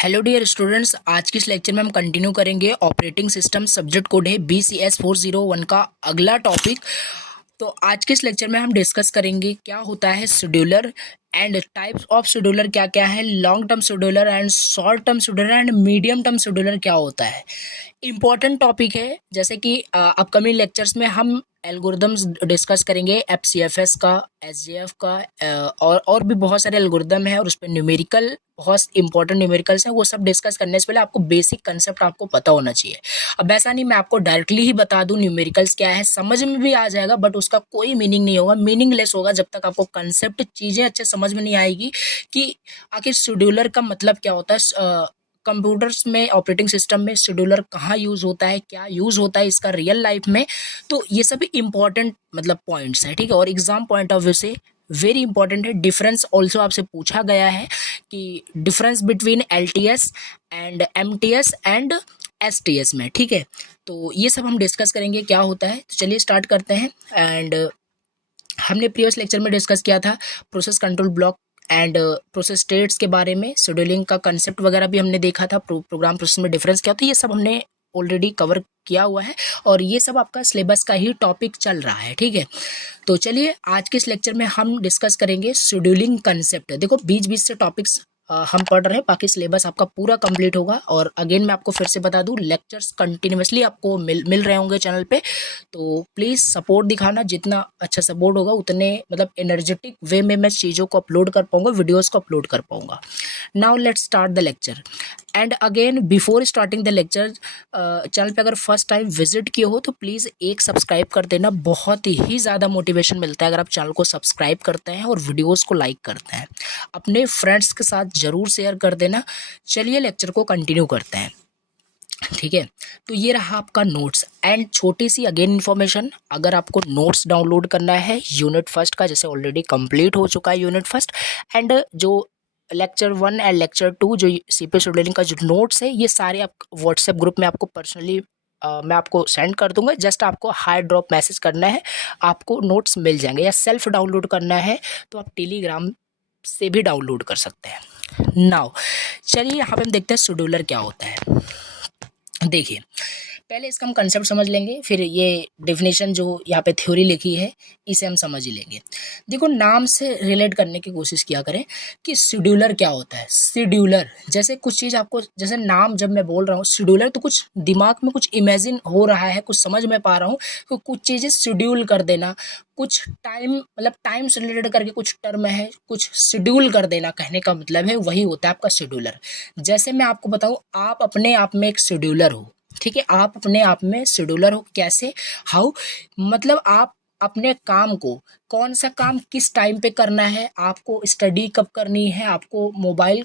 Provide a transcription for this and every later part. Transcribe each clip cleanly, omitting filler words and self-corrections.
Hello dear students, आज के इस लेक्चर में हम कंटिन्यू करेंगे। ऑपरेटिंग सिस्टम सब्जेक्ट कोड है BCS 401 का अगला टॉपिक। तो आज के इस लेक्चर में हम डिस्कस करेंगे क्या होता है scheduler and types of scheduler क्या क्या है, long term scheduler and short term scheduler and medium term scheduler क्या होता है। इम्पॉर्टेंट टॉपिक है, जैसे कि अपकमिंग लेक्चर्स में हम एल्गोरिदम्स डिस्कस करेंगे, FCFS का, SJF का, और भी बहुत सारे एल्गोरिदम है और उस पर न्यूमेरिकल, बहुत इंपॉर्टेंट न्यूमेरिकल्स हैं। वो सब डिस्कस करने से पहले आपको बेसिक कंसेप्ट आपको पता होना चाहिए। अब ऐसा नहीं मैं आपको डायरेक्टली ही बता दूं न्यूमेरिकल्स क्या है, समझ में भी आ जाएगा बट उसका कोई मीनिंग नहीं होगा, मीनिंगलेस होगा जब तक आपको कंसेप्ट चीज़ें अच्छे समझ में नहीं आएगी कि आखिर शेड्यूलर का मतलब क्या होता है। कंप्यूटर्स में, ऑपरेटिंग सिस्टम में शेड्यूलर कहाँ यूज़ होता है, क्या यूज़ होता है इसका रियल लाइफ में। तो ये सभी इंपॉर्टेंट मतलब पॉइंट्स हैं, ठीक है। और एग्जाम पॉइंट ऑफ व्यू से वेरी इंपॉर्टेंट है। डिफरेंस ऑल्सो आपसे पूछा गया है कि difference between LTS and MTS and STS में, ठीक है। तो ये सब हम डिस्कस करेंगे क्या होता है। तो चलिए स्टार्ट करते हैं। एंड हमने प्रीवियस लेक्चर में डिस्कस किया था process control block and process states के बारे में, शेड्यूलिंग का कंसेप्ट वगैरह भी हमने देखा था, प्रोग्राम प्रोसेस में डिफरेंस क्या होता है, ये सब हमने ऑलरेडी कवर किया हुआ है और ये सब आपका सिलेबस का ही टॉपिक चल रहा है, ठीक है। तो चलिए आज के इस लेक्चर में हम डिस्कस करेंगे शेड्यूलिंग कंसेप्ट। देखो बीच बीच से टॉपिक्स हम पढ़ रहे हैं, बाकी सिलेबस आपका पूरा कंप्लीट होगा। और अगेन मैं आपको फिर से बता दूं, लेक्चर्स कंटिन्यूसली आपको मिल रहे होंगे चैनल पे। तो प्लीज़ सपोर्ट दिखाना, जितना अच्छा सपोर्ट होगा उतने मतलब एनर्जेटिक वे में मैं चीज़ों को अपलोड कर पाऊंगा, वीडियोस को अपलोड कर पाऊंगा। Now let's start the lecture. And again before starting the lecture, channel पे अगर फर्स्ट टाइम विजिट किए हो तो प्लीज़ एक सब्सक्राइब कर देना, बहुत ही ज़्यादा मोटिवेशन मिलता है अगर आप चैनल को सब्सक्राइब करते हैं और वीडियोस को लाइक करते हैं। अपने फ्रेंड्स के साथ ज़रूर शेयर कर देना। चलिए लेक्चर को कंटिन्यू करते हैं, ठीक है। तो ये रहा आपका नोट्स एंड छोटी सी अगेन इन्फॉर्मेशन, अगर आपको नोट्स डाउनलोड करना है यूनिट फर्स्ट का, जैसे ऑलरेडी कंप्लीट हो चुका है यूनिट फर्स्ट, एंड जो लेक्चर 1 एंड लेक्चर 2 जो CP शेड्यूलिंग का जो नोट्स है, ये सारे आप व्हाट्सएप ग्रुप में आपको पर्सनली मैं आपको सेंड कर दूंगा। जस्ट आपको हाई ड्रॉप मैसेज करना है, आपको नोट्स मिल जाएंगे। या सेल्फ डाउनलोड करना है तो आप टेलीग्राम से भी डाउनलोड कर सकते हैं। नाउ चलिए यहाँ पे हम देखते हैं शेड्यूलर क्या होता है। देखिए पहले इसका हम कंसेप्ट समझ लेंगे, फिर ये डेफिनेशन जो यहाँ पे थ्योरी लिखी है इसे हम समझ ही लेंगे। देखो नाम से रिलेट करने की कोशिश किया करें कि शेड्यूलर क्या होता है। शेड्यूलर जैसे कुछ चीज़ आपको, जैसे नाम जब मैं बोल रहा हूँ शेड्यूलर, तो कुछ दिमाग में कुछ इमेजिन हो रहा है, कुछ समझ में पा रहा हूँ कि कुछ चीज़ें शेड्यूल कर देना, कुछ टाइम मतलब टाइम से रिलेटेड करके कुछ टर्म है, कुछ शेड्यूल कर देना, कहने का मतलब है वही होता है आपका शेड्यूलर। जैसे मैं आपको बताऊँ, आप अपने आप में एक शेड्यूलर हो, ठीक है। आप अपने आप में शेड्यूलर हो, कैसे, हाउ, मतलब आप अपने काम को, कौन सा काम किस टाइम पे करना है, आपको स्टडी कब करनी है, आपको मोबाइल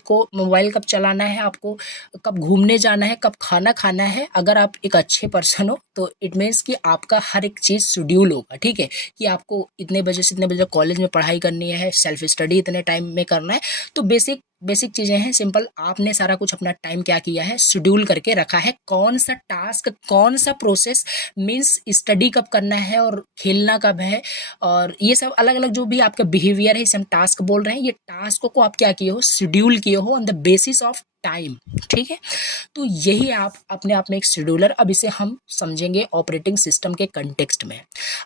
कब चलाना है, आपको कब घूमने जाना है, कब खाना खाना है। अगर आप एक अच्छे पर्सन हो तो इट मीन्स कि आपका हर एक चीज़ शेड्यूल होगा, ठीक है। कि आपको इतने बजे से इतने बजे कॉलेज में पढ़ाई करनी है, सेल्फ स्टडी इतने टाइम में करना है। तो बेसिक बेसिक चीज़ें हैं, सिंपल। आपने सारा कुछ अपना टाइम क्या किया है, शेड्यूल करके रखा है। कौन सा टास्क, कौन सा प्रोसेस, मीन्स स्टडी कब करना है और खेलना कब है, और ये सब अलग अलग जो भी आपका बिहेवियर है, इसे हम टास्क बोल रहे हैं। ये टास्क को आप क्या किए हो, शेड्यूल किए हो on the basis of time, ठीक है। तो यही आप अपने आप में एक शेड्यूलर। अब इसे हम समझेंगे ऑपरेटिंग सिस्टम के कंटेक्स्ट में।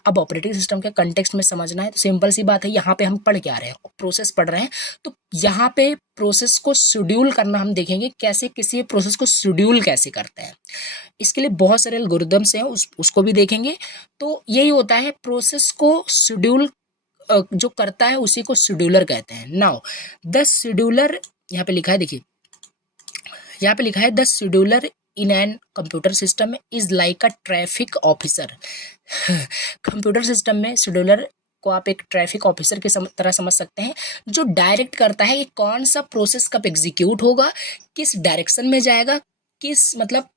अब ऑपरेटिंग सिस्टम के कंटेक्स्ट में समझना है तो सिंपल सी बात है, यहाँ पे हम पढ़ क्या रहे हैं, प्रोसेस पढ़ रहे हैं। तो यहाँ पे प्रोसेस को शेड्यूल करना हम देखेंगे, कैसे किसी प्रोसेस को शेड्यूल कैसे करते हैं। इसके लिए बहुत सारे एल्गोरिदम्स हैं, उसको भी देखेंगे। तो यही होता है, प्रोसेस को शेड्यूल जो करता है उसी को शेड्यूलर कहते हैं। नाउ द शेड्यूलर, यहाँ पे लिखा है, देखिए यहाँ पे लिखा है the scheduler in an computer system is like a traffic officer. Computer system में शेड्यूलर को आप एक ट्रैफिक ऑफिसर की तरह समझ सकते हैं, जो डायरेक्ट करता है कि कौन सा प्रोसेस कब एग्जीक्यूट होगा, किस डायरेक्शन में जाएगा, किस मतलब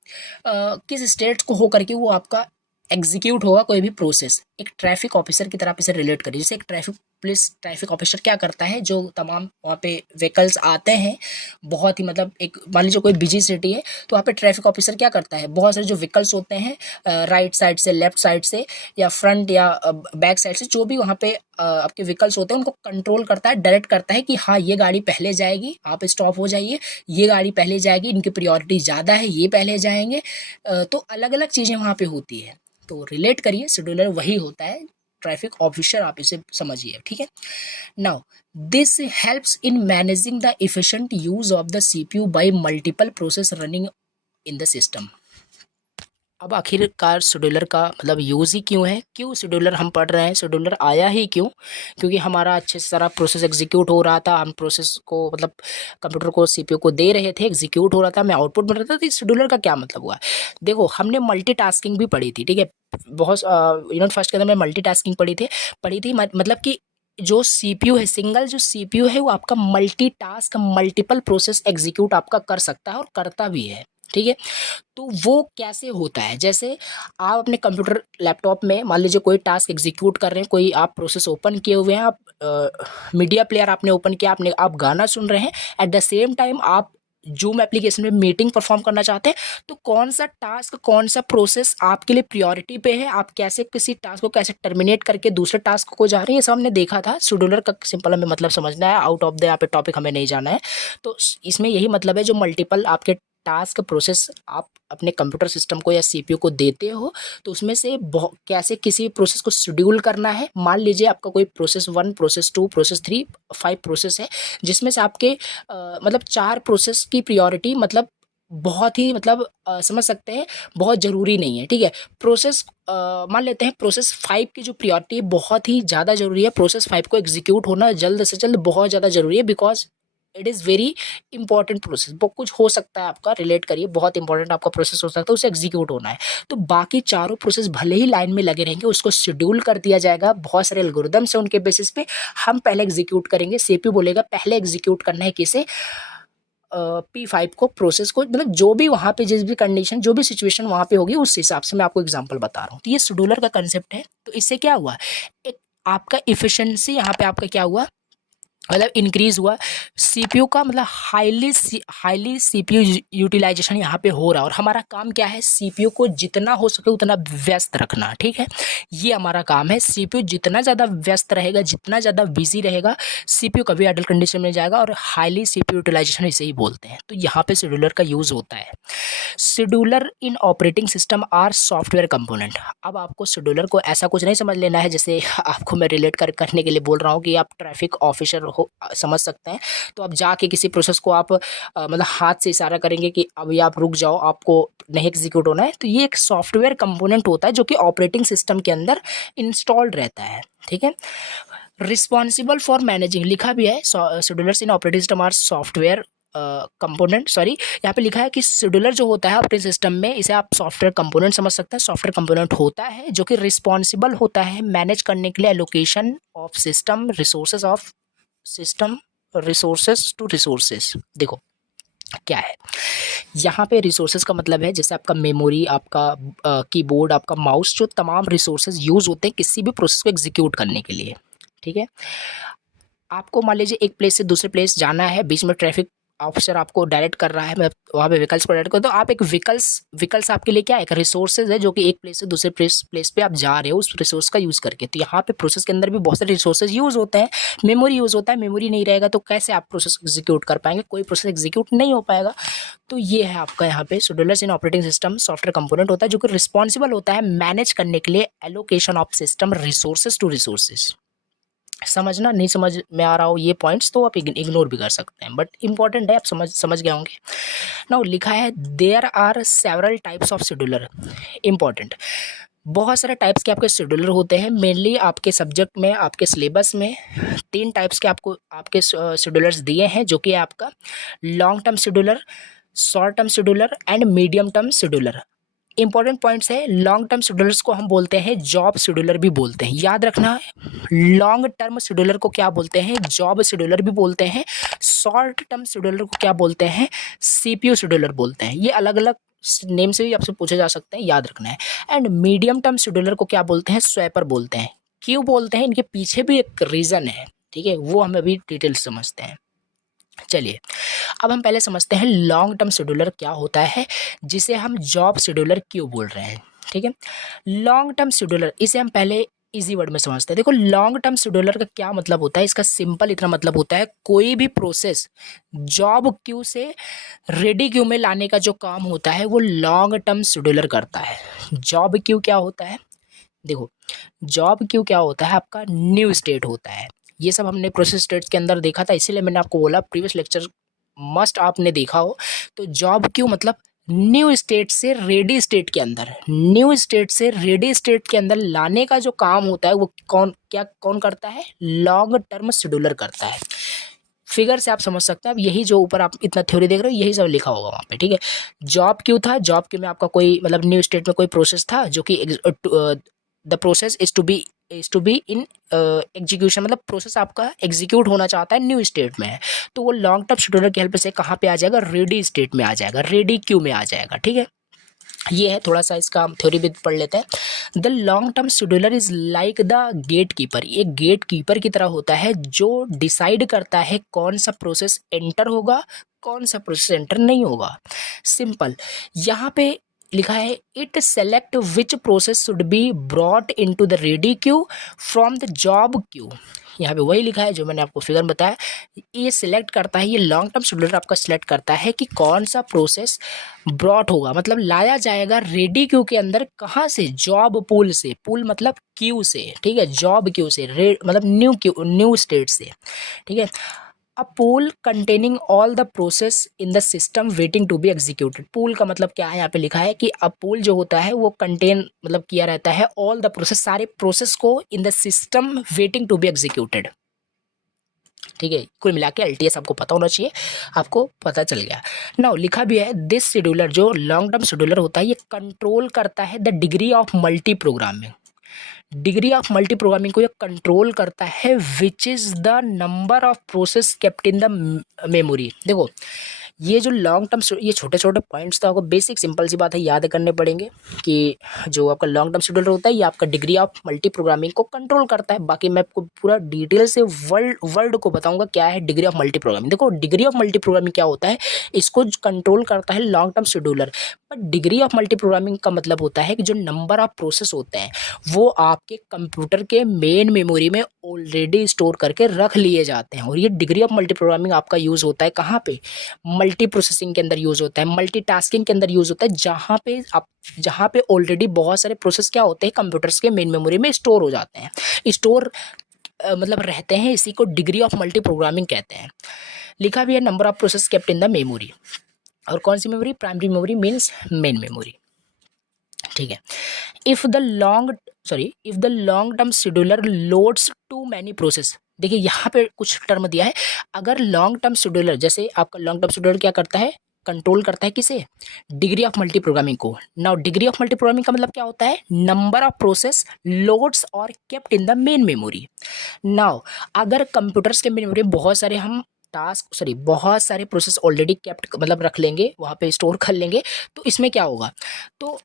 किस स्टेट को होकर के वो आपका एग्जीक्यूट होगा कोई भी प्रोसेस। एक ट्रैफिक ऑफिसर की तरह आप इसे रिलेट करिए। जैसे एक ट्रैफिक ऑफिसर क्या करता है, जो तमाम वहाँ पे व्हीकल्स आते हैं, बहुत ही मतलब एक मान लीजिए कोई बिजी सिटी है, तो वहाँ पे ट्रैफिक ऑफिसर क्या करता है, बहुत सारे जो व्हीकल्स होते हैं राइट साइड से, लेफ्ट साइड से, या फ्रंट या बैक साइड से, जो भी वहाँ पे आपके व्हीकल्स होते हैं उनको कंट्रोल करता है, डायरेक्ट करता है कि हाँ ये गाड़ी पहले जाएगी, आप स्टॉप हो जाइए, ये गाड़ी पहले जाएगी, इनकी प्रायोरिटी ज़्यादा है, ये पहले जाएंगे। तो अलग अलग चीज़ें वहाँ पे होती है। तो रिलेट करिए, शेड्यूलर वही होता है, ट्रैफिक ऑफिसर आप इसे समझिए, ठीक है। Now this helps in managing the efficient use of the CPU bye multiple process running in the system. अब आखिरकार शेड्यूलर का मतलब यूज़ ही क्यों है, क्यों शेड्यूलर हम पढ़ रहे हैं, शेड्यूलर आया ही क्यों, क्योंकि हमारा अच्छे से सारा प्रोसेस एग्जीक्यूट हो रहा था, हम प्रोसेस को मतलब कंप्यूटर को सीपीयू को दे रहे थे, एग्जीक्यूट हो रहा था, हमें आउटपुट मिल रहा था। तो इस शेड्यूलर का क्या मतलब हुआ, देखो हमने मल्टीटास्किंग भी पढ़ी थी, ठीक है, बहुत यूनिट फर्स्ट के अंदर में मल्टीटास्किंग पढ़ी थी मतलब कि जो सीपीयू है, सिंगल जो सीपीयू है वो आपका मल्टीटास्क मल्टीपल प्रोसेस एग्जीक्यूट आपका कर सकता है और करता भी है, ठीक है। तो वो कैसे होता है, जैसे आप अपने कंप्यूटर लैपटॉप में मान लीजिए कोई टास्क एग्जीक्यूट कर रहे हैं, कोई आप प्रोसेस ओपन किए हुए हैं, आप मीडिया प्लेयर आपने ओपन किया, आप गाना सुन रहे हैं, एट द सेम टाइम आप जूम एप्लीकेशन में मीटिंग परफॉर्म करना चाहते हैं, तो कौन सा टास्क, कौन सा प्रोसेस आपके लिए प्रायोरिटी पे है, आप कैसे किसी टास्क को कैसे टर्मिनेट करके दूसरे टास्क को जा रहे हैं, ये सब हमने देखा था। शेड्यूलर का सिंपल हमें मतलब समझना है, आउट ऑफ द यहाँ पे टॉपिक हमें नहीं जाना है। तो इसमें यही मतलब है, जो मल्टीपल आपके टास्क प्रोसेस आप अपने कंप्यूटर सिस्टम को या सीपीयू को देते हो, तो उसमें से कैसे किसी प्रोसेस को शेड्यूल करना है। मान लीजिए आपका कोई प्रोसेस 1, प्रोसेस 2, प्रोसेस 3, 5 प्रोसेस है, जिसमें से आपके मतलब 4 प्रोसेस की प्रायोरिटी मतलब बहुत ही मतलब समझ सकते हैं बहुत ज़रूरी नहीं है, ठीक है। प्रोसेस मान लेते हैं प्रोसेस 5 की जो प्रायोरिटी है बहुत ही ज़्यादा ज़रूरी है, प्रोसेस 5 को एग्जीक्यूट होना जल्द से जल्द बहुत ज़्यादा ज़रूरी है, because it is very important process. वो कुछ हो सकता है आपका, रिलेट करिए, बहुत इंपॉर्टेंट आपका प्रोसेस हो सकता है, उसे एग्जीक्यूट होना है। तो बाकी चारों प्रोसेस भले ही लाइन में लगे रहेंगे, उसको शेड्यूल कर दिया जाएगा, बहुत सारे एल्गोरिदम्स है उनके बेसिस पे हम पहले एग्जीक्यूट करेंगे। सीपीयू बोलेगा पहले एग्जीक्यूट करना है किसे, P5 को, प्रोसेस को, मतलब जो भी वहाँ पे जिस भी कंडीशन, जो भी सिचुएशन वहाँ पे होगी उस हिसाब से मैं आपको एग्जांपल बता रहा हूँ। तो ये शेड्यूलर का कंसेप्ट है। तो इससे क्या हुआ, एक आपका इफिशिएंसी यहाँ पे आपका क्या हुआ, मतलब इंक्रीज हुआ, सीपीयू का मतलब हाईली सीपीयू यूटिलाइजेशन यहाँ पे हो रहा है। और हमारा काम क्या है, सीपीयू को जितना हो सके उतना व्यस्त रखना, ठीक है, ये हमारा काम है। सीपीयू जितना ज़्यादा व्यस्त रहेगा, जितना ज़्यादा बिजी रहेगा, सीपीयू कभी आइडल कंडीशन में जाएगा, और हाईली सीपीयू यूटिलाइजेशन इसे ही बोलते हैं। तो यहाँ पे शेड्यूलर का यूज़ होता है। Scheduler in operating system are software component. अब आपको शेड्यूलर को ऐसा कुछ नहीं समझ लेना है, जैसे आपको मैं रिलेट करने के लिए बोल रहा हूँ कि आप ट्रैफिक ऑफिसर हो, समझ सकते हैं। तो अब जाके किसी प्रोसेस को आप मतलब हाथ से इशारा करेंगे कि अभी आप रुक जाओ, आपको नहीं एग्जीक्यूट होना है। तो ये एक सॉफ्टवेयर कंपोनेंट होता है जो कि ऑपरेटिंग सिस्टम के अंदर इंस्टॉल्ड रहता है, ठीक है। रिस्पॉन्सिबल फॉर मैनेजिंग, लिखा भी है schedulers in operating system are software component, sorry यहाँ पे लिखा है कि शेड्यूलर जो होता है ऑपरेटिंग सिस्टम में, इसे आप सॉफ्टवेयर कंपोनेंट समझ सकते हैं। सॉफ्टवेयर कंपोनेंट होता है जो कि रिस्पॉन्सिबल होता है मैनेज करने के लिए allocation of system resources, of system resources to resources. देखो क्या है यहाँ पे, रिसोर्सेज का मतलब है जैसे आपका मेमोरी, आपका कीबोर्ड, आपका माउस, जो तमाम रिसोर्सेज यूज होते हैं किसी भी प्रोसेस को एग्जीक्यूट करने के लिए, ठीक है। आपको मान लीजिए एक प्लेस से दूसरे प्लेस जाना है, बीच में ट्रैफिक ऑफिसर आपको डायरेक्ट कर रहा है, मैं वहाँ पे व्हीकल्स को डायरेक्ट कर, तो आप एक व्हीकल्स आपके लिए क्या है, एक रिसोर्सेज है जो कि एक प्लेस से दूसरे प्लेस पे आप जा रहे हो उस रिसोर्स का यूज़ करके। तो यहाँ पे प्रोसेस के अंदर भी बहुत सारे रिसोर्सेज यूज़ होते हैं, मेमोरी यूज़ होता है। मेमोरी नहीं रहेगा तो कैसे आप प्रोसेस एग्जीक्यूट कर पाएंगे, कोई प्रोसेस एग्जीक्यूट नहीं हो पाएगा। तो ये है आपका यहाँ पे schedulers in operating system software component होता है जो कि रिस्पॉन्सिबल होता है मैनेज करने के लिए allocation of system resources to resources. समझना, नहीं समझ में आ रहा हो ये पॉइंट्स तो आप इग्नोर भी कर सकते हैं, बट इंपॉर्टेंट है, आप समझ गए होंगे। नाउ लिखा है there are several types of scheduler. Important, बहुत सारे टाइप्स के आपके शेड्यूलर होते हैं। मेनली आपके सब्जेक्ट में, आपके सिलेबस में 3 टाइप्स के आपको आपके शेड्यूलर्स दिए हैं, जो कि आपका long term scheduler, short term scheduler and medium term scheduler. Important points है, लॉन्ग टर्म शेड्यूलर्स को हम बोलते हैं जॉब शेड्यूलर भी बोलते हैं, याद रखना है। लॉन्ग टर्म शेड्यूलर को क्या बोलते हैं, जॉब शेड्यूलर भी बोलते हैं। शॉर्ट टर्म शेड्यूलर को क्या बोलते हैं, सीपीयू शेड्यूलर बोलते हैं। ये अलग अलग नेम से भी आपसे पूछे जा सकते हैं, याद रखना है। एंड मीडियम टर्म शेड्यूलर को क्या बोलते हैं? स्वैपर बोलते हैं। क्यों बोलते हैं? इनके पीछे भी एक रीज़न है, ठीक है, वो हम अभी डिटेल समझते हैं। चलिए, अब हम पहले समझते हैं लॉन्ग टर्म शेड्यूलर क्या होता है, जिसे हम जॉब शेड्यूलर क्यों बोल रहे हैं, ठीक है। लॉन्ग टर्म शेड्यूलर, इसे हम पहले इजी वर्ड में समझते हैं। देखो, लॉन्ग टर्म शेड्यूलर का क्या मतलब होता है, इसका सिंपल इतना मतलब होता है, कोई भी प्रोसेस जॉब क्यू से रेडी क्यू में लाने का जो काम होता है वो लॉन्ग टर्म शेड्यूलर करता है। जॉब क्यू क्या होता है? देखो, जॉब क्यू क्या होता है? आपका न्यू स्टेट होता है। ये सब हमने प्रोसेस स्टेट्स के अंदर देखा था, इसीलिए मैंने आपको बोला प्रीवियस लेक्चर मस्ट आपने देखा हो। तो जॉब क्यू मतलब न्यू स्टेट से रेडी स्टेट के अंदर, न्यू स्टेट से रेडी स्टेट के अंदर लाने का जो काम होता है वो कौन करता है? लॉन्ग टर्म शेड्यूलर करता है। फिगर से आप समझ सकते हैं। अब यही जो ऊपर आप इतना थ्योरी देख रहे हो, यही सब लिखा होगा वहाँ पे, ठीक है। जॉब क्यू था, जॉब क्यू में आपका कोई मतलब न्यू स्टेट में कोई प्रोसेस था जो कि the process is to be in execution, मतलब प्रोसेस आपका एग्जीक्यूट होना चाहता है, न्यू स्टेट में है, तो वो लॉन्ग टर्म शेड्यूलर की हेल्प से कहाँ पे आ जाएगा? रेडी स्टेट में आ जाएगा, रेडी क्यू में आ जाएगा, ठीक है। ये है, थोड़ा सा इसका थ्योरी भी पढ़ लेते हैं। The long term scheduler is like the gate keeper, ये गेट कीपर की तरह होता है जो डिसाइड करता है कौन सा प्रोसेस एंटर होगा, कौन सा प्रोसेस एंटर नहीं होगा। सिंपल, यहाँ पे लिखा है it select which process should be brought into the ready queue from the job queue. यहाँ पे वही लिखा है जो मैंने आपको फिगर बताया। ये सिलेक्ट करता है, ये लॉन्ग टर्म शेड्यूलर आपका सिलेक्ट करता है कि कौन सा प्रोसेस ब्रॉट होगा, मतलब लाया जाएगा रेडी क्यू के अंदर, कहाँ से? जॉब पूल से, पूल मतलब क्यू से, ठीक है, जॉब क्यू से, मतलब न्यू क्यू, न्यू स्टेट से, ठीक है। A pool containing all the process in the system waiting to be executed. Pool का मतलब क्या है? यहाँ पे लिखा है कि अ पूल जो होता है वो कंटेन मतलब किया रहता है ऑल द प्रोसेस, सारे प्रोसेस को in the system waiting to be executed, ठीक है। कुल मिला के एलटीएस आपको पता होना चाहिए, आपको पता चल गया। नाउ लिखा भी है दिस शेड्यूलर, जो लॉन्ग टर्म शेड्यूलर होता है, ये कंट्रोल करता है the degree of multi programming, degree of multi programming को ये कंट्रोल करता है, which is the number of process kept in the memory. देखो, ये जो लॉन्ग टर्म, ये छोटे छोटे पॉइंट्स तो आपको बेसिक सिंपल सी बात है याद करने पड़ेंगे कि जो आपका लॉन्ग टर्म शेड्यूलर होता है ये आपका डिग्री ऑफ मल्टी प्रोग्रामिंग को कंट्रोल करता है। बाकी मैं आपको पूरा डिटेल से वर्ड को बताऊंगा क्या है डिग्री ऑफ मल्टी प्रोग्रामिंग। देखो, डिग्री ऑफ मल्टी प्रोग्रामिंग क्या होता है, इसको कंट्रोल करता है long term scheduler. But degree of multi programming का मतलब होता है कि जो नंबर ऑफ प्रोसेस होते हैं वो आपके कंप्यूटर के मेन मेमोरी में ऑलरेडी स्टोर करके रख लिए जाते हैं। और ये डिग्री ऑफ मल्टी प्रोग्रामिंग आपका यूज़ होता है कहाँ पे? मल्टी प्रोसेसिंग के अंदर यूज़ होता है, मल्टीटास्किंग के अंदर यूज़ होता है, जहाँ पे ऑलरेडी बहुत सारे प्रोसेस क्या होते हैं कंप्यूटर्स के मेन मेमोरी में स्टोर हो जाते हैं, स्टोर मतलब रहते हैं। इसी को डिग्री ऑफ मल्टी प्रोग्रामिंग कहते हैं। लिखा भी है number of process kept in the memory. और कौन सी memory? Primary memory means main memory, ठीक है। If the long term scheduler loads too many process, देखिए यहाँ पे कुछ टर्म दिया है। अगर लॉन्ग टर्म शेड्यूलर, जैसे आपका लॉन्ग टर्म शेड्यूलर क्या करता है? कंट्रोल करता है किसे? डिग्री ऑफ मल्टी प्रोग्रामिंग को। Now degree of multi programming का मतलब क्या होता है? नंबर ऑफ प्रोसेस लोड्स और kept in the main memory. Now अगर कंप्यूटर्स के मेन मेमोरी बहुत सारे प्रोसेस ऑलरेडी केप्ट मतलब रख लेंगे, वहाँ पे स्टोर कर लेंगे, तो इसमें क्या होगा? तो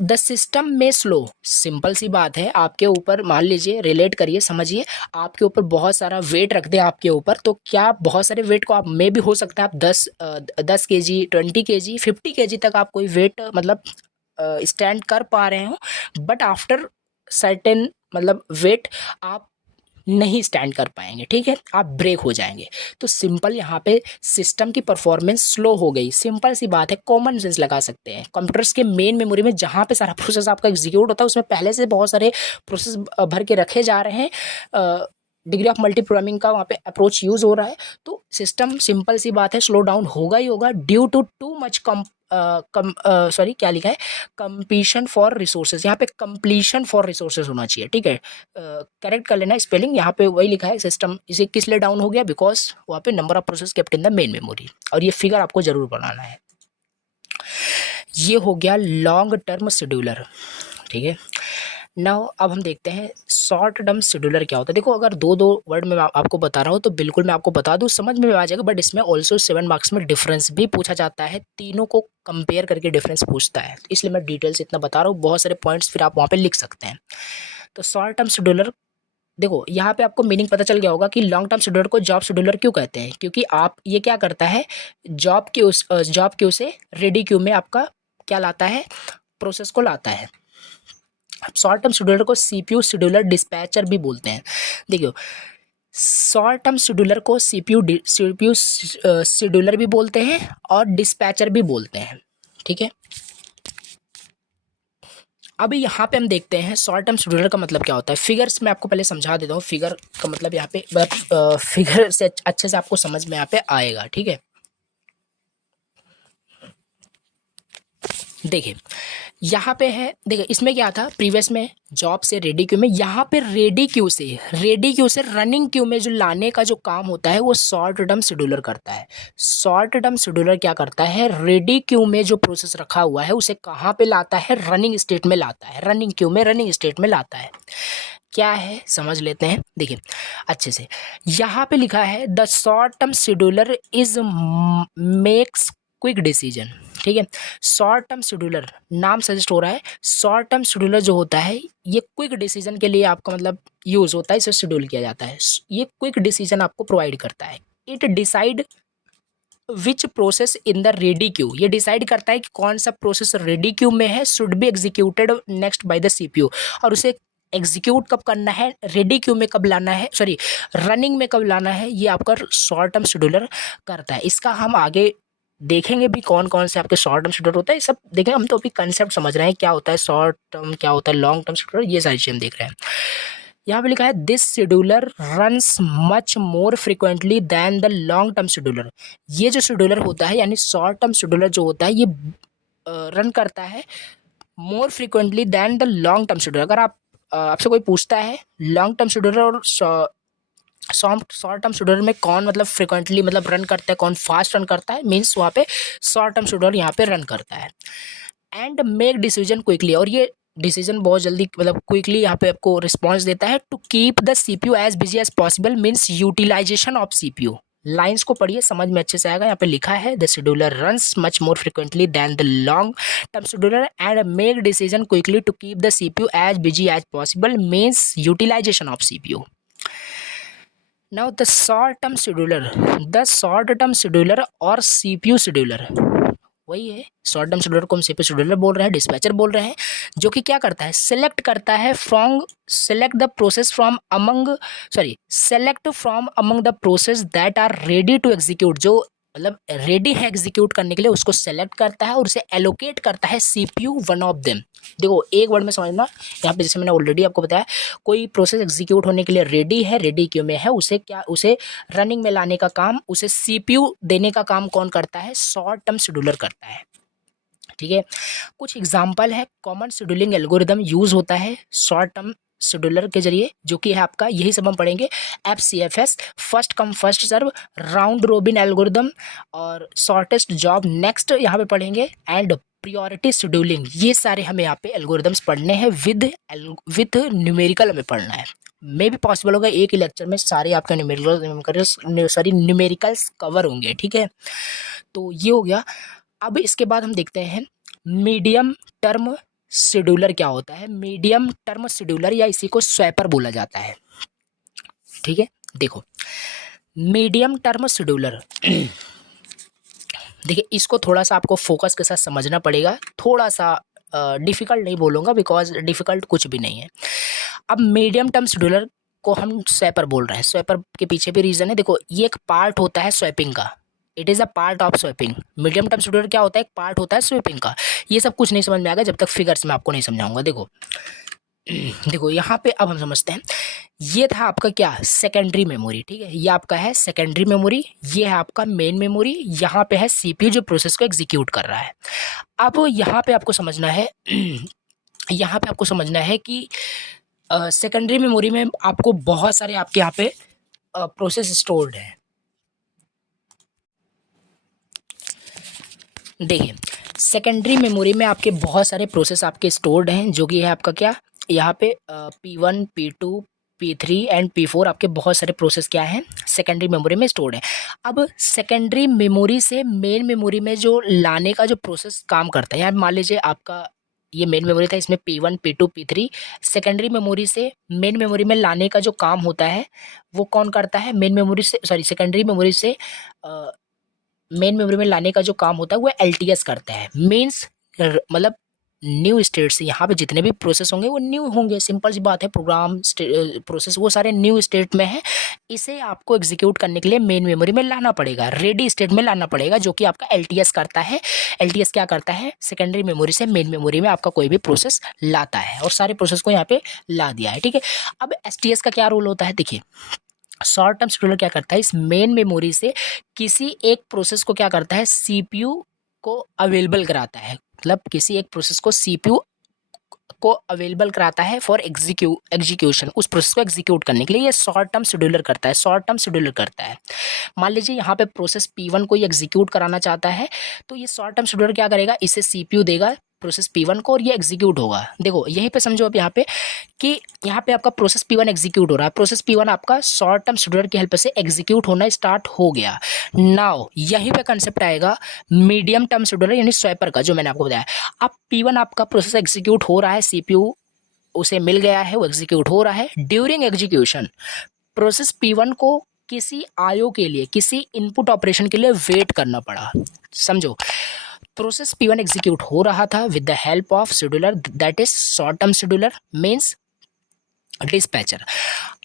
द सिस्टम में स्लो, सिंपल सी बात है, आपके ऊपर मान लीजिए, रिलेट करिए, समझिए, आपके ऊपर बहुत सारा वेट रख दें आपके ऊपर, तो क्या बहुत सारे वेट को आप में भी हो सकता है आप 10 kg 20 kg 50 kg तक आप कोई वेट मतलब स्टैंड कर पा रहे हो, बट आफ्टर सर्टेन मतलब वेट आप नहीं स्टैंड कर पाएंगे, ठीक है, आप ब्रेक हो जाएंगे। तो सिंपल यहाँ पे सिस्टम की परफॉर्मेंस स्लो हो गई, सिंपल सी बात है, कॉमन सेंस लगा सकते हैं। कंप्यूटर्स के मेन मेमोरी में जहाँ पे सारा प्रोसेस आपका एग्जीक्यूट होता है उसमें पहले से बहुत सारे प्रोसेस भर के रखे जा रहे हैं, डिग्री ऑफ मल्टी प्रोग्रामिंग का वहाँ पे अप्रोच यूज़ हो रहा है, तो सिस्टम सिंपल सी बात है स्लो डाउन होगा ही होगा ड्यू टू टू मच क्या लिखा है? कंपीशन फॉर रिसोर्सेज, यहाँ पे कंप्लीशन फॉर रिसोर्सेज होना चाहिए, ठीक है। करेक्ट कर लेना स्पेलिंग, यहाँ पे वही लिखा है। सिस्टम इसे किस लिए डाउन हो गया? बिकॉज वहाँ पे number of process kept in the main memory. और ये फिगर आपको जरूर बनाना है। ये हो गया लॉन्ग टर्म शेड्यूलर, ठीक है। नाउ अब हम देखते हैं शॉर्ट टर्म शेड्यूलर क्या होता है। देखो अगर दो दो वर्ड में मैं आपको बता रहा हूँ तो बिल्कुल मैं आपको बता दूँ, समझ में आ जाएगा, बट इसमें ऑल्सो 7 मार्क्स में डिफरेंस भी पूछा जाता है, तीनों को कंपेयर करके डिफरेंस पूछता है, इसलिए मैं डिटेल्स इतना बता रहा हूँ, बहुत सारे पॉइंट्स फिर आप वहाँ पे लिख सकते हैं। तो शॉर्ट टर्म शेड्यूलर, देखो यहाँ पे आपको मीनिंग पता चल गया होगा कि लॉन्ग टर्म शेड्यूलर को जॉब शेड्यूलर क्यों कहते हैं, क्योंकि आप ये क्या करता है, जॉब क्यू से रेडी क्यू में आपका क्या लाता है, प्रोसेस को लाता है। शॉर्ट टर्म शेड्यूलर को सीपीयू शेड्यूलर डिस्पैचर भी बोलते हैं। देखियो शॉर्ट टर्म शेड्यूलर को सीपीयू शेड्यूलर भी बोलते हैं और डिस्पैचर भी बोलते हैं, ठीक है। अभी यहाँ पे हम देखते हैं शॉर्ट टर्म शेड्यूलर का मतलब क्या होता है। फिगर्स में आपको पहले समझा देता हूँ, फिगर का मतलब यहाँ पे फिगर से अच्छे से आपको समझ में यहाँ पे आएगा, ठीक है। देखिए यहाँ पे है, देखिए इसमें क्या था, प्रीवियस में जॉब से रेडी क्यू में, यहाँ पे रेडी क्यू से रनिंग क्यू में जो लाने का जो काम होता है वो शॉर्ट टर्म शेड्यूलर करता है। शॉर्ट टर्म शेड्यूलर क्या करता है, रेडी क्यू में जो प्रोसेस रखा हुआ है उसे कहाँ पे लाता है, रनिंग स्टेट में लाता है, रनिंग क्यू में रनिंग स्टेट में लाता है। क्या है समझ लेते हैं, देखिए अच्छे से। यहाँ पे लिखा है the short term scheduler is makes quick decision, ठीक है। शॉर्ट टर्म शेड्यूलर नाम सजेस्ट हो रहा है, शॉर्ट टर्म शेड्यूलर जो होता है ये क्विक डिसीजन के लिए आपका मतलब यूज होता है, इसे शेड्यूल किया जाता है, ये क्विक डिसीजन आपको प्रोवाइड करता है। It decide which process in the ready queue, ये डिसाइड करता है कि कौन सा प्रोसेस रेडी क्यू में है, should be executed next by the CPU, और उसे एग्जीक्यूट कब करना है, रेडी क्यू में कब लाना है, सॉरी रनिंग में कब लाना है, ये आपका शॉर्ट टर्म शेड्यूलर करता है। इसका हम आगे देखेंगे भी कौन कौन से आपके शॉर्ट टर्म शेड्यूलर होता है, ये सब देखेंगे। हम तो अभी कंसेप्ट समझ रहे हैं क्या होता है शॉर्ट टर्म, क्या होता है लॉन्ग टर्म शेड्यूलर, ये सारी चीज़ हम देख रहे हैं। यहाँ पे लिखा है this scheduler runs much more frequently than the long term scheduler. ये जो शेड्यूलर होता है यानी शॉर्ट टर्म शेड्यूलर जो होता है ये रन करता है more frequently than the long term scheduler. अगर आपसे कोई पूछता है लॉन्ग टर्म शेड्यूलर और शॉर्ट टर्म शेड्यूलर में कौन मतलब फ्रिक्वेंटली मतलब रन करता है, कौन फास्ट रन करता है, मीन्स वहाँ पे शॉर्ट टर्म शेड्यूलर यहाँ पे रन करता है। एंड मेक डिसीजन क्विकली, और ये डिसीजन बहुत जल्दी मतलब क्विकली यहाँ पे आपको रिस्पॉन्स देता है। To keep the CPU as busy as possible means utilization of CPU. Lines को पढ़िए समझ में अच्छे से आएगा। यहाँ पे लिखा है the scheduler runs much more frequently than the long term scheduler and make decision quickly to keep the CPU as busy as possible means utilization of CPU. Now the short term scheduler और CPU scheduler वही है। Short term scheduler को हम CPU scheduler बोल रहे हैं, dispatcher बोल रहे हैं, जो कि क्या करता है, select from among the process that are ready to execute, जो मतलब रेडी है एग्जीक्यूट करने के लिए उसको सेलेक्ट करता है और उसे एलोकेट करता है सीपीयू वन ऑफ देम। देखो एक वर्ड में समझना, यहाँ पे जैसे मैंने ऑलरेडी आपको बताया कोई प्रोसेस एग्जीक्यूट होने के लिए रेडी है, रेडी क्यू में है, उसे रनिंग में लाने का काम, उसे सीपीयू देने का काम कौन करता है, शॉर्ट टर्म शेड्यूलर करता है, ठीक है। कुछ एग्जांपल है, कॉमन शेड्यूलिंग एल्गोरिदम यूज होता है शॉर्ट टर्म शेड्यूलर के जरिए, जो कि है आपका यही सब हम पढ़ेंगे, FCFS first come first serve, round robin algorithm और शॉर्टेस्ट जॉब नेक्स्ट यहाँ पे पढ़ेंगे, एंड प्रियोरिटी शेड्यूलिंग। ये सारे हमें यहाँ पे एल्गोरिदम्स पढ़ने हैं विद न्यूमेरिकल हमें पढ़ना है। मे भी पॉसिबल होगा एक ही लेक्चर में सारे आपके न्यूमेरिकल्स कवर होंगे, ठीक है। तो ये हो गया। अब इसके बाद हम देखते हैं मीडियम टर्म शेड्यूलर क्या होता है। मीडियम टर्म शेड्यूलर या इसी को स्वैपर बोला जाता है, ठीक है। देखो मीडियम टर्म शेड्यूलर देखिए इसको थोड़ा सा आपको फोकस के साथ समझना पड़ेगा, थोड़ा सा डिफ़िकल्ट नहीं बोलूँगा बिकॉज डिफ़िकल्ट कुछ भी नहीं है। अब मीडियम टर्म शेड्यूलर को हम स्वैपर बोल रहे हैं, स्वैपर के पीछे भी रीज़न है। देखो ये एक पार्ट होता है स्वैपिंग का, it is a part of swapping. Medium term scheduler क्या होता है, एक पार्ट होता है स्वैपिंग का। ये सब कुछ नहीं समझ में आएगा जब तक फिगर्स में आपको नहीं समझाऊंगा। देखो यहाँ पे अब हम समझते हैं, ये था आपका क्या, सेकेंडरी मेमोरी, ठीक है। ये आपका है सेकेंडरी मेमोरी, ये है आपका मेन मेमोरी, यहाँ पे है सीपीयू जो प्रोसेस को एग्जीक्यूट कर रहा है। अब यहाँ पे आपको समझना है यहाँ पे आपको समझना है कि सेकेंडरी मेमोरी में आपको बहुत सारे आपके यहाँ पे प्रोसेस स्टोर्ड है। देखिए सेकेंडरी मेमोरी में आपके बहुत सारे प्रोसेस आपके स्टोर्ड हैं, जो कि है आपका क्या, यहाँ पे P1 P2 P3 and P4 आपके बहुत सारे प्रोसेस क्या हैं, सेकेंडरी मेमोरी में स्टोर्ड है। अब सेकेंडरी मेमोरी से मेन मेमोरी में जो लाने का जो प्रोसेस काम करता है, यहाँ मान लीजिए आपका ये मेन मेमोरी था, इसमें P1 P2 P3 secondary memory से मेन मेमोरी में लाने का जो काम होता है वो कौन करता है, मेन मेमोरी से सॉरी सेकेंडरी मेमोरी से मेन मेमोरी में लाने का जो काम होता है वो LTS करता है। मीन्स मतलब न्यू स्टेट से यहाँ पे जितने भी प्रोसेस होंगे वो न्यू होंगे, सिंपल सी बात है। प्रोग्राम प्रोसेस वो सारे न्यू स्टेट में है, इसे आपको एग्जीक्यूट करने के लिए मेन मेमोरी में लाना पड़ेगा, रेडी स्टेट में लाना पड़ेगा, जो कि आपका LTS करता है। LTS क्या करता है, सेकेंडरी मेमोरी से मेन मेमोरी में आपका कोई भी प्रोसेस लाता है, और सारे प्रोसेस को यहाँ पे ला दिया है, ठीक है। अब STS का क्या रोल होता है, देखिए शॉर्ट टर्म शेड्यूलर क्या करता है, इस मेन मेमोरी से किसी एक प्रोसेस को क्या करता है, CPU को अवेलेबल कराता है, मतलब किसी एक प्रोसेस को CPU को अवेलेबल कराता है फॉर एग्जीक्यूशन, उस प्रोसेस को एग्जीक्यूट करने के लिए ये शॉर्ट टर्म शेड्यूलर करता है, शॉर्ट टर्म शेड्यूलर करता है। मान लीजिए यहाँ पे प्रोसेस P1 को ये एग्जीक्यूट कराना चाहता है, तो ये शॉर्ट टर्म शेड्यूलर क्या करेगा, इसे CPU देगा प्रोसेस P1 को, और ये एग्जीक्यूट होगा। देखो यहीं पे समझो अब यहाँ पे कि यहाँ पे आपका प्रोसेस P1 एग्जीक्यूट हो रहा है, प्रोसेस P1 आपका शॉर्ट टर्म शेड्यूलर की हेल्प से एग्जीक्यूट होना स्टार्ट हो गया। नाउ यहीं पे कंसेप्ट आएगा मीडियम टर्म शेड्यूलर यानी स्वैपर का, जो मैंने आपको बताया। अब P1 आपका प्रोसेस एग्जीक्यूट हो रहा है, CPU उसे मिल गया है, वो एग्जीक्यूट हो रहा है। ड्यूरिंग एग्जीक्यूशन प्रोसेस P1 को किसी IO के लिए, किसी इनपुट ऑपरेशन के लिए वेट करना पड़ा। समझो प्रोसेस P1 एग्जीक्यूट हो रहा था with the help of scheduler, that is short term scheduler means dispatcher.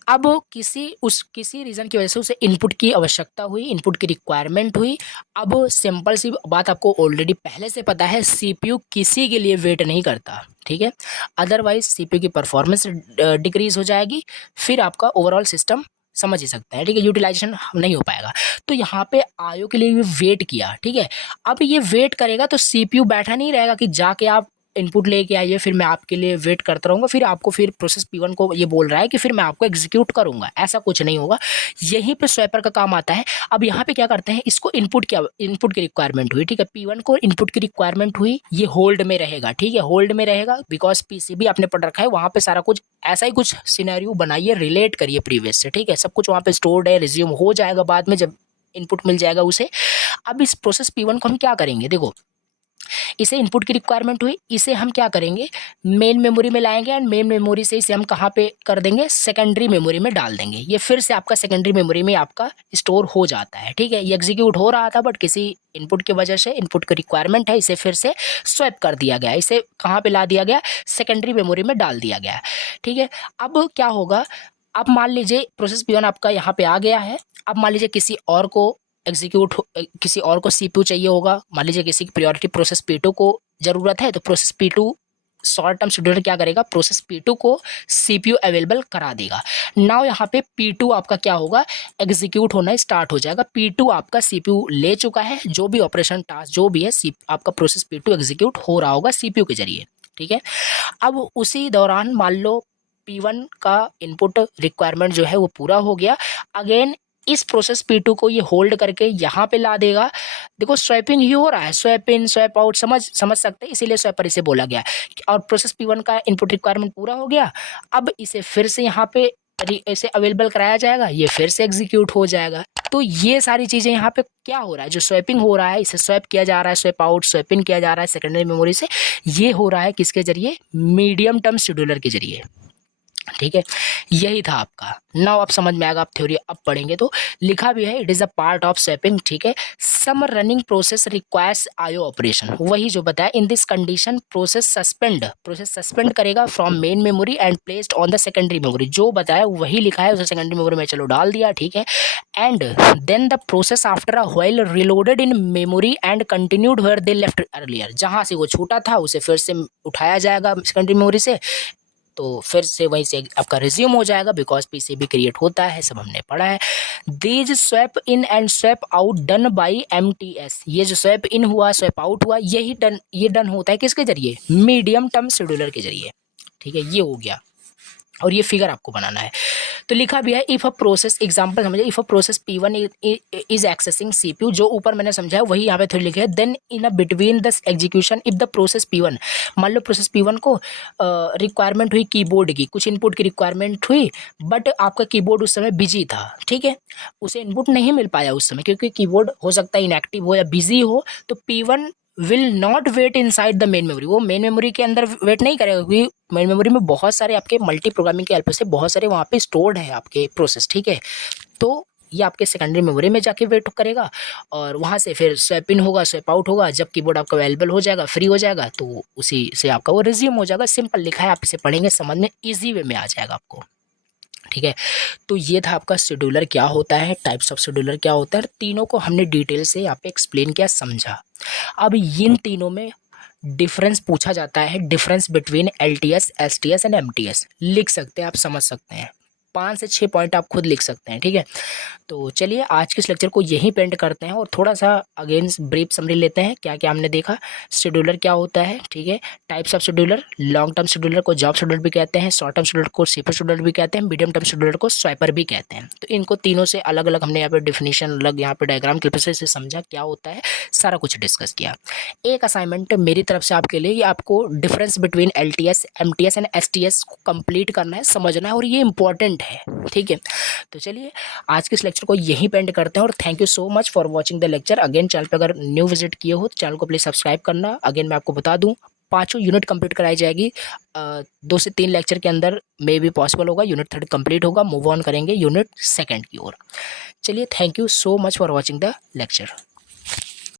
अब किसी रीज़न की वजह से उसे इनपुट की आवश्यकता हुई, इनपुट की रिक्वायरमेंट हुई। अब सिंपल सी बात आपको ऑलरेडी पहले से पता है, CPU किसी के लिए वेट नहीं करता, ठीक है। अदरवाइज CPU की परफॉर्मेंस डिक्रीज हो जाएगी, फिर आपका ओवरऑल सिस्टम समझ ही सकते हैं, ठीक है, यूटिलाइजेशन नहीं हो पाएगा। तो यहाँ पे IO के लिए भी वेट किया, ठीक है। अब ये वेट करेगा तो CPU बैठा नहीं रहेगा कि जाके आप इनपुट लेके आइए फिर मैं आपके लिए वेट करता रहूँगा, फिर आपको फिर प्रोसेस P1 को ये बोल रहा है कि फिर मैं आपको एग्जीक्यूट करूँगा, ऐसा कुछ नहीं होगा। यहीं पे स्वैपर का काम आता है। अब यहाँ पे क्या करते हैं, इसको इनपुट की रिक्वायरमेंट हुई, ठीक है, P1 को इनपुट की रिक्वायरमेंट हुई, ये होल्ड में रहेगा, ठीक है, होल्ड में रहेगा बिकॉज PCB आपने पढ़ रखा है, वहाँ पे सारा कुछ ऐसा ही कुछ सिनेरियो बनाइए, रिलेट करिए प्रीवियस से, ठीक है, सब कुछ वहाँ पे स्टोर्ड है, रिज्यूम हो जाएगा बाद में जब इनपुट मिल जाएगा उसे। अब इस प्रोसेस P1 को हम क्या करेंगे, देखो इसे इनपुट की रिक्वायरमेंट हुई, इसे हम क्या करेंगे, मेन मेमोरी में लाएंगे, एंड मेन मेमोरी से इसे हम कहाँ पे कर देंगे, सेकेंडरी मेमोरी में डाल देंगे। ये फिर से आपका सेकेंडरी मेमोरी में आपका स्टोर हो जाता है, ठीक है। ये एग्जीक्यूट हो रहा था बट किसी इनपुट की वजह से, इनपुट की रिक्वायरमेंट है, इसे फिर से स्वैप कर दिया गया, इसे कहाँ पे ला दिया गया, सेकेंडरी मेमोरी में डाल दिया गया, ठीक है। अब क्या होगा, अब मान लीजिए प्रोसेस P1 आपका यहाँ पे आ गया है। अब मान लीजिए किसी और को CPU चाहिए होगा, मान लीजिए किसी की प्रायोरिटी प्रोसेस P2 को ज़रूरत है, तो process P2 short term scheduler क्या करेगा, प्रोसेस P2 को CPU अवेलेबल करा देगा। नाउ यहाँ पे P2 आपका क्या होगा, एग्जीक्यूट होना स्टार्ट हो जाएगा। P2 आपका CPU ले चुका है, जो भी ऑपरेशन टास्क जो भी है आपका प्रोसेस P2 एग्जीक्यूट हो रहा होगा CPU के जरिए, ठीक है। अब उसी दौरान मान लो P1 का इनपुट रिक्वायरमेंट जो है वो पूरा हो गया। अगेन इस प्रोसेस P2 को ये होल्ड करके यहाँ पे ला देगा। देखो स्वैपिंग ही हो रहा है, स्वैप इन स्वैप आउट समझ सकते हैं, इसीलिए स्वैपर इसे बोला गया। और प्रोसेस P1 का इनपुट रिक्वायरमेंट पूरा हो गया, अब इसे फिर से यहाँ पे इसे अवेलेबल कराया जाएगा, ये फिर से एग्जीक्यूट हो जाएगा। तो ये सारी चीज़ें यहाँ पे क्या हो रहा है, जो स्वैपिंग हो रहा है, इसे स्वैप किया जा रहा है, स्वैप आउट स्वैप इन किया जा रहा है सेकेंडरी मेमोरी से, ये हो रहा है किसके जरिए, मीडियम टर्म शेड्यूलर के जरिए, ठीक है। यही था आपका। नाउ आप समझ में आएगा, आप थ्योरी अब पढ़ेंगे तो लिखा भी है, it is a part of swapping, ठीक है। Some running process requires IO operation, वही जो बताया, in this condition process suspend करेगा from main memory and placed on the secondary memory, जो बताया वही लिखा है, उसे सेकेंडरी मेमोरी में चलो डाल दिया, ठीक है। And then the process after a while reloaded in memory and continued where they left earlier, जहाँ से वो छूटा था उसे फिर से उठाया जाएगा सेकेंडरी मेमोरी से, तो फिर से वहीं से आपका रिज्यूम हो जाएगा बिकॉज PCB क्रिएट होता है, सब हमने पढ़ा है। These swap in and swap out done by MTS, ये जो स्वैप इन हुआ स्वैप आउट हुआ, ये डन होता है किसके जरिए, मीडियम टर्म शेड्यूलर के जरिए, ठीक है। ये हो गया, और ये फिगर आपको बनाना है। तो लिखा भी है इफ़ अ प्रोसेस, एग्जांपल समझिए, if a process P1 is accessing CPU, जो ऊपर मैंने समझाया वही यहाँ पे थोड़ी लिखे है। Then in a between the execution if the process P1, मान लो प्रोसेस P1 को रिक्वायरमेंट हुई कीबोर्ड की, कुछ इनपुट की रिक्वायरमेंट हुई, बट आपका कीबोर्ड उस समय बिजी था, ठीक है, उसे इनपुट नहीं मिल पाया उस समय क्योंकि कीबोर्ड हो सकता है इनएक्टिव हो या बिजी हो, तो P1 will not wait inside the main memory, वो मेन मेमोरी के अंदर वेट नहीं करेगा क्योंकि मेन मेमोरी में बहुत सारे आपके मल्टी प्रोग्रामिंग के हेल्प से बहुत सारे वहाँ पे स्टोर्ड है आपके प्रोसेस, ठीक है। तो ये आपके सेकेंडरी मेमोरी में जाके वेट करेगा और वहाँ से फिर स्वैप इन होगा, स्वैप आउट होगा, जब कीबोर्ड आपका अवेलेबल हो जाएगा, फ्री हो जाएगा, तो उसी से आपका वो रिज्यूम हो जाएगा। सिंपल लिखा है, आप इसे पढ़ेंगे समझ में ईजी वे में आ जाएगा आपको, ठीक है। तो ये था आपका शेड्यूलर क्या होता है, टाइप्स ऑफ शेड्यूलर क्या होता है, तीनों को हमने डिटेल से यहाँ पे एक्सप्लेन किया, समझा। अब इन तीनों में डिफरेंस पूछा जाता है, difference between LTS, STS and MTS लिख सकते हैं आप, समझ सकते हैं, 5 से 6 पॉइंट आप खुद लिख सकते हैं, ठीक है। तो चलिए आज के इस लेक्चर को यहीं पेंड करते हैं और थोड़ा सा अगेन ब्रीफ समरी लेते हैं क्या क्या हमने देखा। शेड्यूलर क्या होता है, ठीक है, types of scheduler, long term scheduler को जॉब शेड्यूलर भी कहते हैं, शॉर्ट टर्म शेड्यूलर को शिफ्ट शेड्यूलर भी कहते हैं, मीडियम टर्म शेड्यूलर को स्वैपर भी कहते हैं। तो इनको तीनों से अलग अलग हमने यहाँ पे डिफिनेशन, अलग यहाँ पे डायग्राम के हेल्प से समझा क्या होता है, सारा कुछ डिस्कस किया। एक असाइनमेंट मेरी तरफ से आपके लिए, ये आपको difference between LTS, MTS and STS को कंप्लीट करना है, समझना है और ये इंपॉर्टेंट है, ठीक है। तो चलिए आज के इस लेक्चर को यहीं पेंड करते हैं और thank you so much for watching the lecture. Again channel पे अगर न्यू विजिट किए हो तो चैनल को प्लीज सब्सक्राइब करना। अगेन मैं आपको बता दूं 5 यूनिट कंप्लीट कराई जाएगी, 2 से 3 लेक्चर के अंदर मे भी पॉसिबल होगा, यूनिट 3 कंप्लीट होगा, मूव ऑन करेंगे यूनिट 2 की ओर। चलिए thank you so much for watching the lecture.